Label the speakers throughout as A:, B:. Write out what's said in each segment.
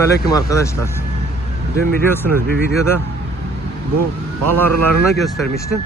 A: Aleyküm arkadaşlar. Dün biliyorsunuz bir videoda bu bal arılarına göstermiştim.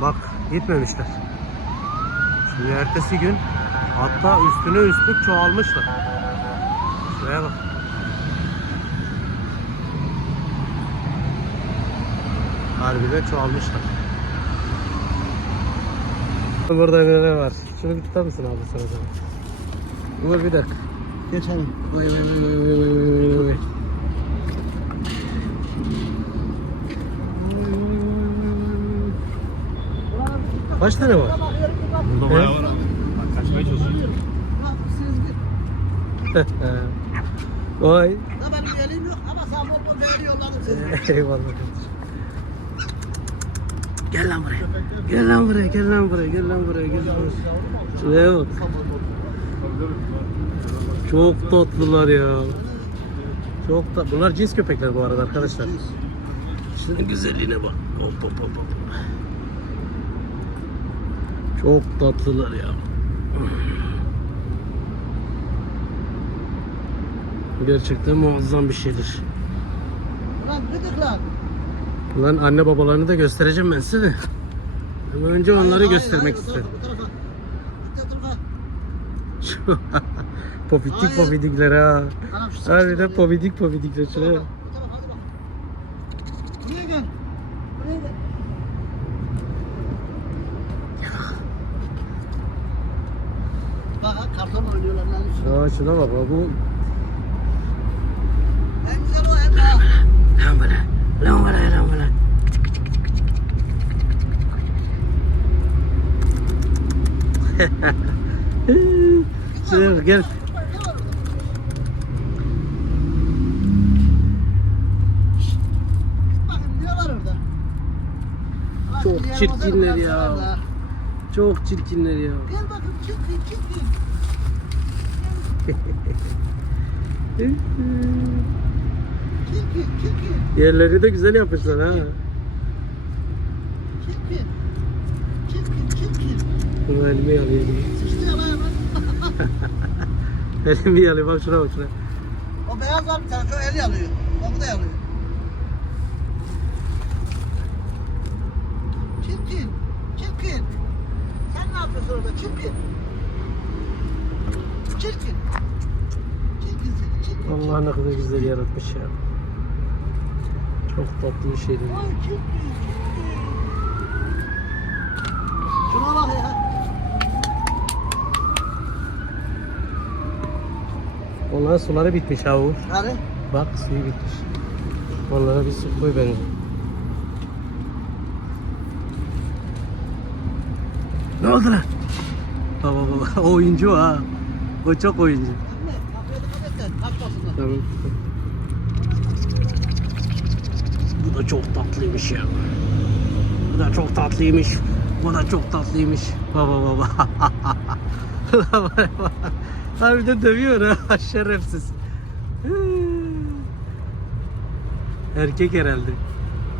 A: Bak gitmemişler. Şimdi ertesi gün hatta üstüne üstlük çoğalmışlar. Şuraya bak. Harbiden çoğalmışlar. Burada neler var? Şunu bir tutar mısın abi sana? Dur bir dakika.
B: Geçelim.
A: Uy, uy, uy, uy, uy, uy, uy. Kaç tane var?
C: Burada bayağı var abi. Bak kaçmaya çalışıyor.
A: Vay.
B: benim yerim yok ama sağ ol bol değerli yolladım sizi.
A: Eyvallah kardeşim. Gel lan buraya. Gel lan buraya, gel lan buraya, gel lan buraya, gel lan buraya. Şuraya bak. Çok tatlılar ya. Çok tatlı. Bunlar cins köpekler bu arada arkadaşlar. Şunun güzelliğine bak. Hop hop hop hop. Çok tatlılar ya. Gerçekten muazzam bir şeydir.
B: Lan gıdıklar.
A: Ulan anne babalarını da göstereceğim ben size. de. Ama önce onları
B: Hayır,
A: göstermek
B: hayır, hayır, tarafa. Bu tarafa.
A: Şu
B: Popidik
A: popidikler ha. Harbiden
B: popidik popidikler şöyle. Buraya gel. Buraya gel. Bak karton oynuyorlar lan üstüne.
A: Ya şuna bak bu.
B: En güzel o en daha.
A: Lan bana. Lan bana lan bana. Şimdi gel. Çok çirkinler ya. Çok çirkinler ya.
B: Gel bakın çirkin çirkin. Çirkin çirkin
A: Yerleri de güzel yapmışlar ha.
B: çirkin. Çirkin çirkin.
A: Bunu elimi yalayayım.
B: Sıçtı.
A: Elimi yalayayım bak şuna bak şuna.
B: O beyaz var bir tane el yalıyor. O da yalıyor. Çirkin. Çirkin. Sen ne yapıyorsun orada çirkin? Çirkin. Çirkin seni çirkin.
A: Allah ne kadar güzel yaratmış ya. Çok tatlı bir şeydi.
B: Ay çirkin çirkin. Şuna bak ya.
A: Onların suları bitmiş ha Uğur.
B: Hani?
A: Bak suyu bitmiş. Onlara bir su koy benim. Ne oldu lan? Baba baba o oyuncu ha. O çok oyuncu.
B: De.
A: Tamam. Bu da çok tatlıymış ya. Bu da çok tatlıymış. Bu da çok tatlıymış. Baba baba. Lan baba. Harbiden dövüyor ha. Şerefsiz. Erkek herhalde.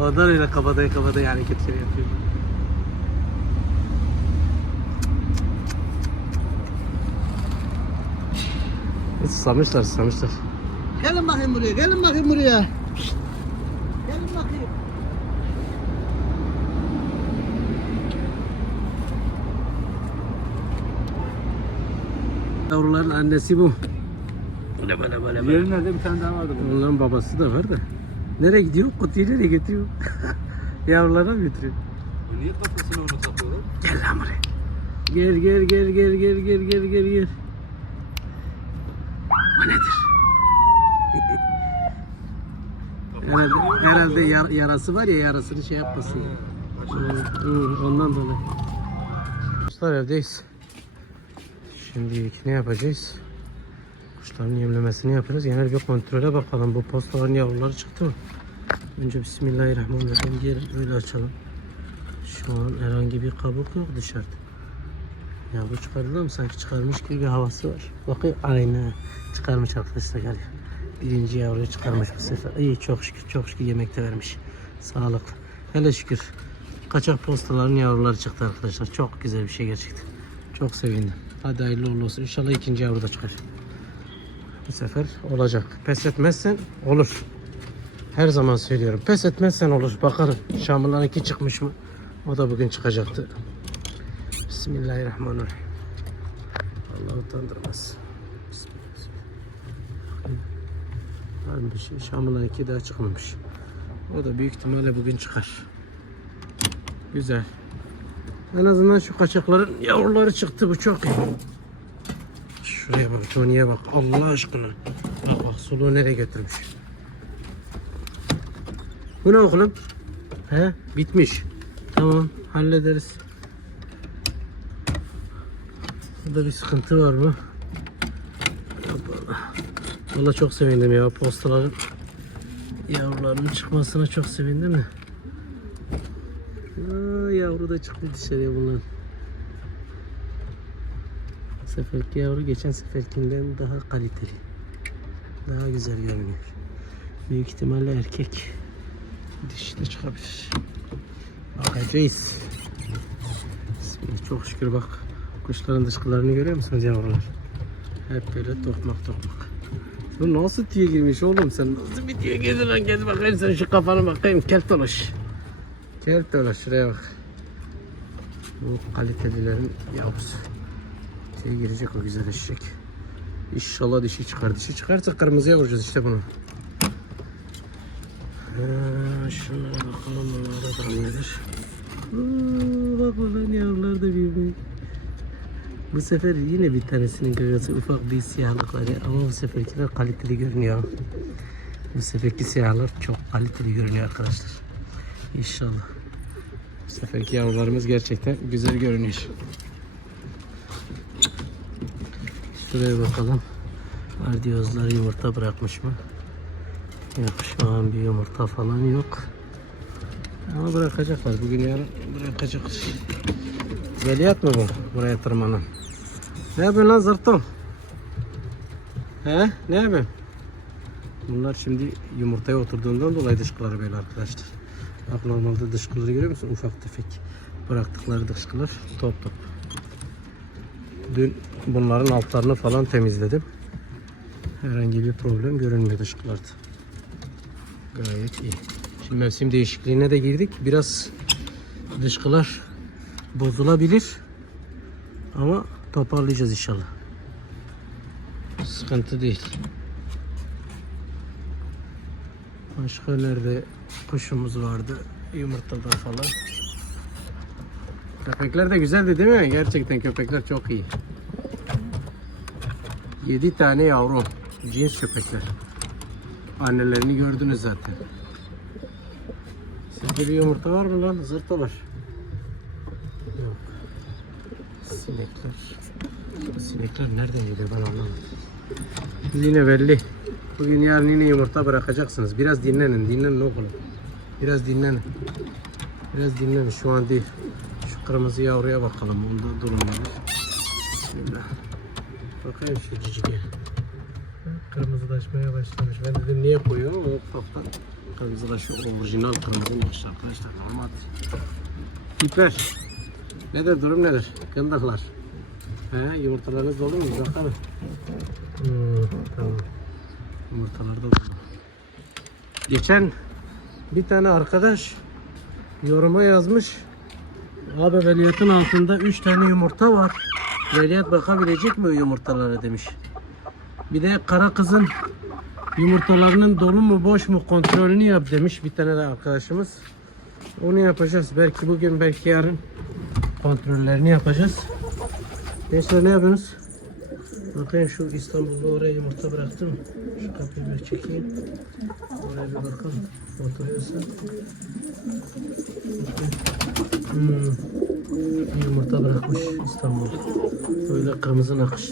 A: Ondan öyle kabadayı kabadayı hareketleri yapıyor. Susamışlar susamışlar.
B: Gelin bakayım buraya, gelin bakayım buraya. Gelin bakayım.
A: Yavruların annesi bu. Böyle böyle böyle. böyle.
C: Diğeri nerede? Bir tane daha vardı bunun.
A: Onların babası da var da. Nereye gidiyor? Kutuyu nereye getiriyor? Yavrulara mı götürüyor?
C: Niye kafasına onu takıyorlar?
A: Gel lan buraya. Gel gel gel gel gel gel gel gel gel. Bu nedir? Herhalde herhalde yar- yarası var ya yarasını şey yapmasın. Ondan dolayı. Kuşlar evdeyiz. Şimdi ne yapacağız? Kuşların yemlemesini yapıyoruz. Genel bir kontrole bakalım. Bu postaların yavruları çıktı mı? Önce Bismillahirrahmanirrahim diyelim. Öyle açalım. Şu an herhangi bir kabuk yok dışarıda. Yavru çıkardılar mı? Sanki çıkarmış gibi bir havası var. Bakın aynı çıkarmış arkadaşlar gel. Birinci yavruyu çıkarmış bu sefer. İyi çok şükür çok şükür yemek de vermiş. Sağlıklı. Hele şükür. Kaçak postaların yavruları çıktı arkadaşlar. Çok güzel bir şey gerçekten. Çok sevindim. Hadi hayırlı uğurlu olsun. İnşallah ikinci yavru da çıkar. Bu sefer olacak. Pes etmezsen olur. Her zaman söylüyorum. Pes etmezsen olur. Bakalım Şamlılar'ınki çıkmış mı? O da bugün çıkacaktı. Bismillahirrahmanirrahim. Allah utandırmaz. Bismillah. Var bir şey. Şamlılar'ınki daha çıkmamış. O da büyük ihtimalle bugün çıkar. Güzel. En azından şu kaçakların yavruları çıktı. Bu çok iyi. Şuraya bak, Tony'ye bak. Allah aşkına. Bak bak soluğu nereye götürmüş. Bu ne oğlum? He? Bitmiş. Tamam, hallederiz. Burada bir sıkıntı var mı? Hoppa. Valla çok sevindim ya postaların yavrularının çıkmasına çok sevindim de. Aa, yavru da çıktı dışarıya bunlar. Bu seferki yavru geçen seferkinden daha kaliteli. Daha güzel görünüyor. Büyük ihtimalle erkek. Dişi de çıkabilir. Bakacağız. Bismillah, Çok şükür bak. Kuşların dışkılarını görüyor musunuz yavrular? Hep böyle tokmak tokmak. Bu nasıl tüye girmiş oğlum sen? Nasıl bir tüye girdin lan? Gel bakayım sen şu kafana bakayım. Kelt dolaş. Kelt dolaş şuraya bak. Bu kalitelilerin yavrusu. Tüye girecek o güzel eşek. İnşallah dişi çıkar. Dişi çıkarsa kırmızıya vuracağız işte bunu. Ha, şunlara bakalım bunlarda da nedir? Oo, bak ulan yavrular da büyümüş. Bu sefer yine bir tanesinin gagası ufak bir siyahlık var ya ama bu seferkiler kaliteli görünüyor. Bu seferki siyahlar çok kaliteli görünüyor arkadaşlar. İnşallah. Bu seferki yavrularımız gerçekten güzel görünüyor. Şuraya bakalım. Ardiyozlar yumurta bırakmış mı? Yok şu an bir yumurta falan yok. Ama bırakacaklar. Bugün yarın bırakacaklar. Zeliyat mı bu? Buraya tırmanan. Ne yapıyorsun lan zırtım? He? Ne yapıyorsun? Bunlar şimdi yumurtaya oturduğundan dolayı dışkıları böyle arkadaşlar. Bak normalde dışkıları görüyor musun? Ufak tefek. Bıraktıkları dışkılar top top. Dün bunların altlarını falan temizledim. Herhangi bir problem görünmüyor dışkılarda. Gayet iyi. Şimdi mevsim değişikliğine de girdik. Biraz dışkılar bozulabilir. Ama toparlayacağız inşallah. Sıkıntı değil. Başka nerede kuşumuz vardı? Yumurtada falan. Köpekler de güzeldi değil mi? Gerçekten köpekler çok iyi. 7 tane yavru. Cins köpekler. Annelerini gördünüz zaten. Sizde bir yumurta var mı lan? Zırtalar. Yok. Sinekler. Sinekler nereden geliyor ben anlamadım. Yine belli. Bugün yarın yine yumurta bırakacaksınız. Biraz dinlenin. Dinlenin oğlum. Biraz dinlenin. Biraz dinlenin. Şu an değil. Şu kırmızı yavruya bakalım. Onda durum nedir? Bismillah. Bakayım şu cicige. Kırmızılaşmaya başlamış. Ben dedim niye koyuyor ama ufaktan kırmızılaşıyor. Orijinal kırmızıymış arkadaşlar. Normal. Tipler. Nedir durum nedir? Gındaklar. He, yumurtalarınız dolu mu? Bakalım. Hmm, tamam. Yumurtalar da dolu. Geçen bir tane arkadaş yoruma yazmış. Abi veliyatın altında 3 tane yumurta var. Veliyat bakabilecek mi yumurtalara demiş. Bir de kara kızın yumurtalarının dolu mu boş mu kontrolünü yap demiş bir tane de arkadaşımız. Onu yapacağız. Belki bugün belki yarın kontrollerini yapacağız. Gençler ne yapıyorsunuz? Bakayım şu İstanbul'da oraya yumurta bıraktım. Şu kapıyı bir çekeyim. Oraya bir bakalım. Oturuyorsa. Hmm. Yumurta bırakmış İstanbul. Böyle kırmızı nakış.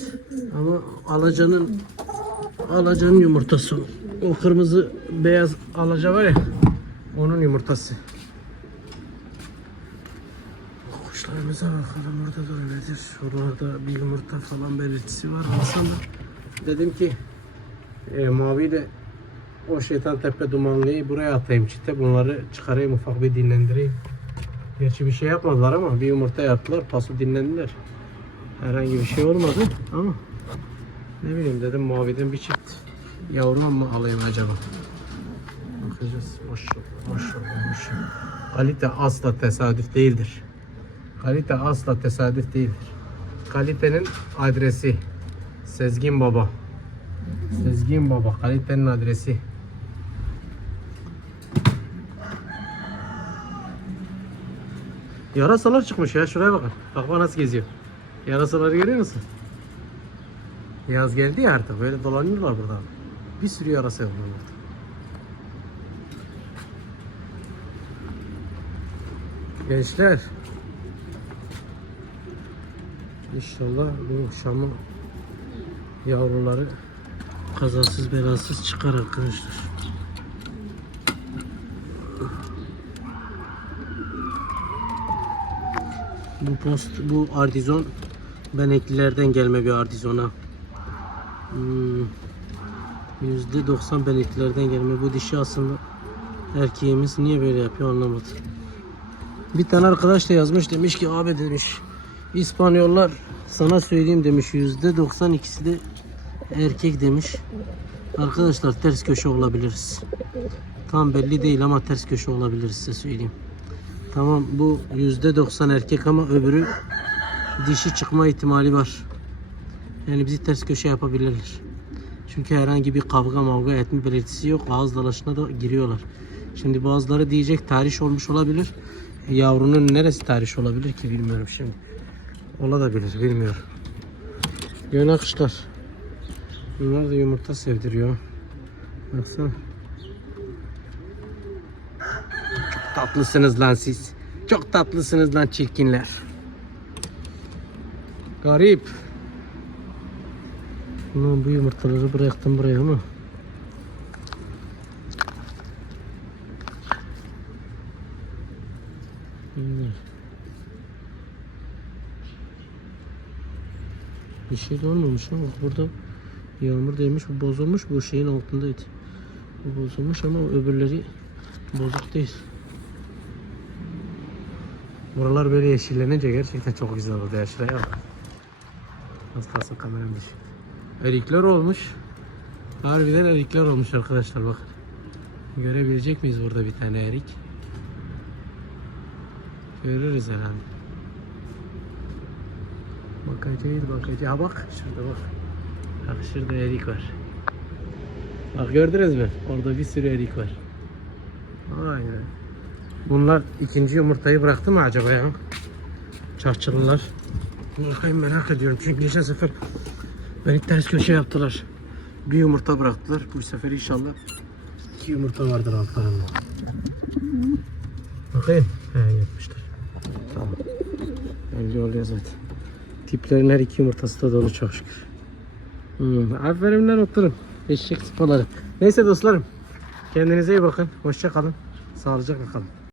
A: Ama alacanın alacanın yumurtası. O kırmızı beyaz alaca var ya. Onun yumurtası. Kuşlarımıza bakalım orada durum nedir? Oralarda bir yumurta falan belirtisi var. Aslında dedim ki e, maviyle o şeytan tepe dumanlıyı buraya atayım çite. Bunları çıkarayım ufak bir dinlendireyim. Gerçi bir şey yapmadılar ama bir yumurta yaptılar. Paso dinlendiler. Herhangi bir şey olmadı ama Ne bileyim dedim maviden bir çift yavru mu alayım acaba? Bakacağız. Maşallah maşallah maşallah. Kalite asla tesadüf değildir. Kalite asla tesadüf değildir. Kalitenin adresi Sezgin Baba. Sezgin Baba kalitenin adresi. Yarasalar çıkmış ya şuraya bakın. Bak bak nasıl geziyor. Yarasaları görüyor musun? Yaz geldi ya artık böyle dolanıyorlar burada. Bir sürü yarasa var burada. Gençler. İnşallah bu şamı yavruları kazasız belasız çıkar arkadaşlar. Bu post bu ardizon beneklilerden gelme bir ardizona. Hmm. %90 beneklilerden gelme. Bu dişi aslında erkeğimiz niye böyle yapıyor anlamadım. Bir tane arkadaş da yazmış demiş ki abi demiş İspanyollar sana söyleyeyim demiş %90 ikisi de erkek demiş. Arkadaşlar ters köşe olabiliriz. Tam belli değil ama ters köşe olabiliriz size söyleyeyim. Tamam bu %90 erkek ama öbürü dişi çıkma ihtimali var. Yani bizi ters köşe yapabilirler. Çünkü herhangi bir kavga mavga etme belirtisi yok. Ağız dalaşına da giriyorlar. Şimdi bazıları diyecek tahriş olmuş olabilir. Yavrunun neresi tahriş olabilir ki bilmiyorum şimdi. Olabilir bilmiyorum. Yöne kuşlar. Bunlar da yumurta sevdiriyor. Baksana. Çok tatlısınız lan siz. Çok tatlısınız lan çirkinler. Garip. Ulan bu yumurtaları bıraktım buraya ama. Hmm. Bir şey de olmamış ama bak burada yağmur değmiş bu bozulmuş bu şeyin altındaydı. Bu bozulmuş ama öbürleri bozuk değil. Buralar böyle yeşillenince gerçekten çok güzel oldu ya şuraya bak. Az kalsın kameram düşüyor. Erikler olmuş. Harbiden erikler olmuş arkadaşlar bakın. Görebilecek miyiz burada bir tane erik? Görürüz herhalde. Bakacağız bakacağız. Ha bak şurada bak. Bak şurada erik var. Bak gördünüz mü? Orada bir sürü erik var. Aynen. Bunlar ikinci yumurtayı bıraktı mı acaba ya? Çarçılılar. Bakayım merak ediyorum çünkü geçen sefer beni ters köşe yaptılar. Bir yumurta bıraktılar. Bu sefer inşallah iki yumurta vardır altlarında. Bakayım. He yapmışlar. Tamam. Belli oluyor zaten. Tiplerin her iki yumurtası da dolu çok şükür. Hmm, aferin lan oturun. Eşek sıpaları. Neyse dostlarım. Kendinize iyi bakın. Hoşça kalın. Sağlıcakla kalın.